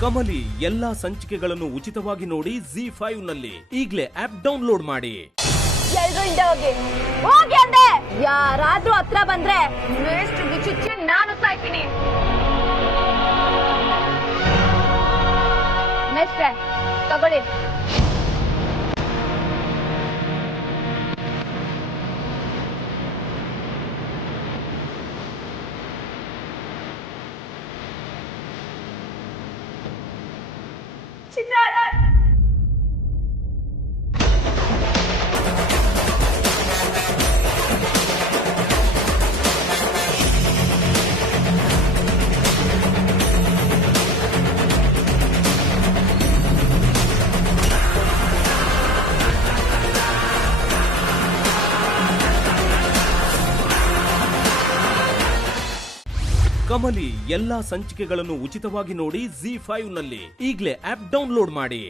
ಕಮಲಿ ಎಲ್ಲಾ ಸಂಚಿಕೆಗಳನ್ನು ಉಚಿತವಾಗಿ ನೋಡಿ ZEE5 ನಲ್ಲಿ ಈಗಲೇ ಆಪ್ ಡೌನ್ಲೋಡ್ ಮಾಡಿ. ಎಲ್ರು ಹಿಂದೆ ಹೋಗಿ ಅಂದೆ. ಯಾರಾದ್ರೂ ಹತ್ರ ಬಂದ್ರೆ ಮೇಷ್ಟ್ರಿಗೆ ಚುಚ್ಚಿ ನಾನು ಸಾಯ್ತೀನಿ. ಮೇಷ್ಟ್ರೆ ತಗೊಳ್ಳಿ. ಕಮಲಿ ಎಲ್ಲಾ ಸಂಚಿಕೆಗಳನ್ನು ಉಚಿತವಾಗಿ ನೋಡಿ ZEE5 ನಲ್ಲಿ ಈಗಲೇ ಆಪ್ ಡೌನ್ಲೋಡ್ ಮಾಡಿ.